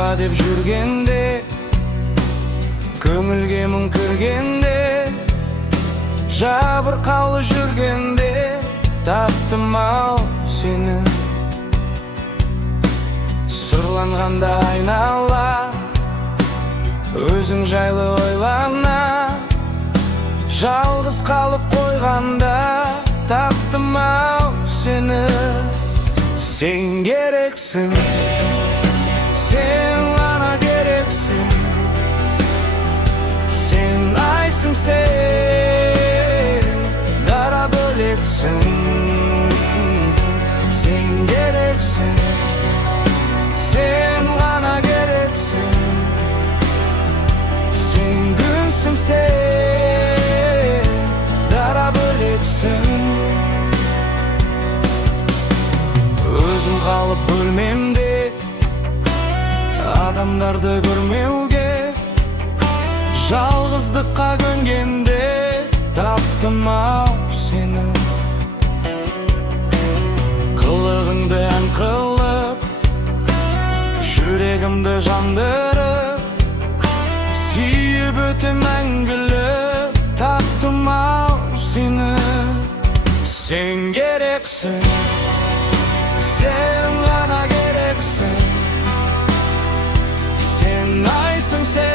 ба деп жүргенде, көңілге мұң кіргенде, жабырқаулы жүргенде таптым ау сені. Сұрланғанда айнала, өзің жайлы ойлана, жалғыз қалып қойғанда таптым ау сені. Сен керексің, сен ғана керексің, сен айсың, сен дара бөлексің. Сен керексің, сен ғана керексің, сен күнсің, сен дара бөлексің. Өзім қалып бөлмемде, адамдарды көрмеуге, жалғыздыққа көнгенде таптым ау сені. Қылығыңды ән қылып, жүрегімді жандырып, сүйіп өтем мәңгілік таптым ау сені. Сен керексің, сен ғана керексің, сен айсың, сен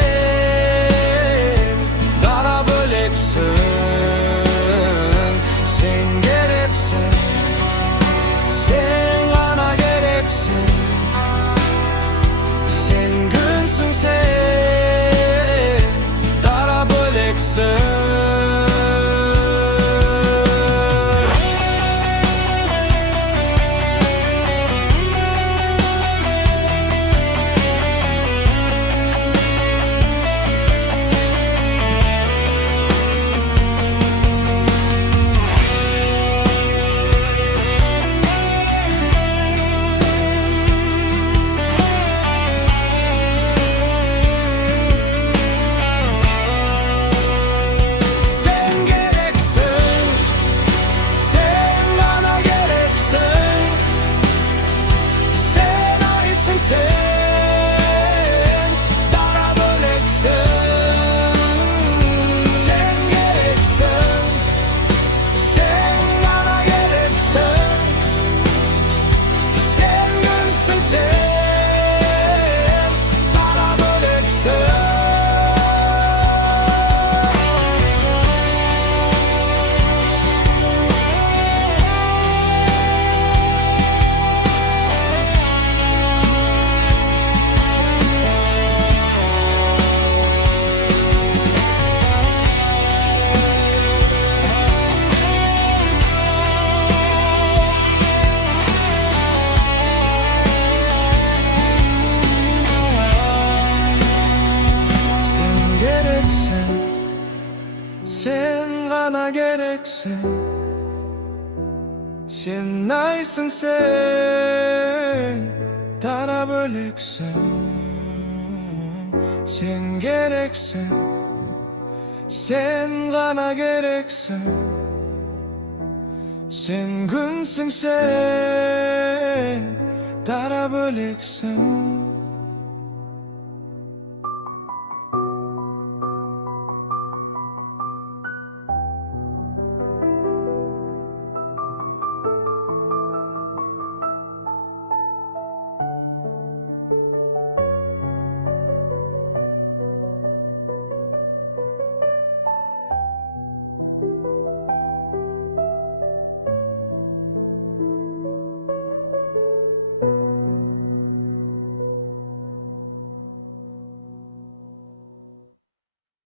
дара бөлексің. Сен керексің, сен ғана керексің, сен күнсің, сен дара бөлексің. Sen ғана керексің, сен айсың, сен дара бөлексің. Сен керексің, сен ғана керексің, сен күнсің, сен дара бөлексің.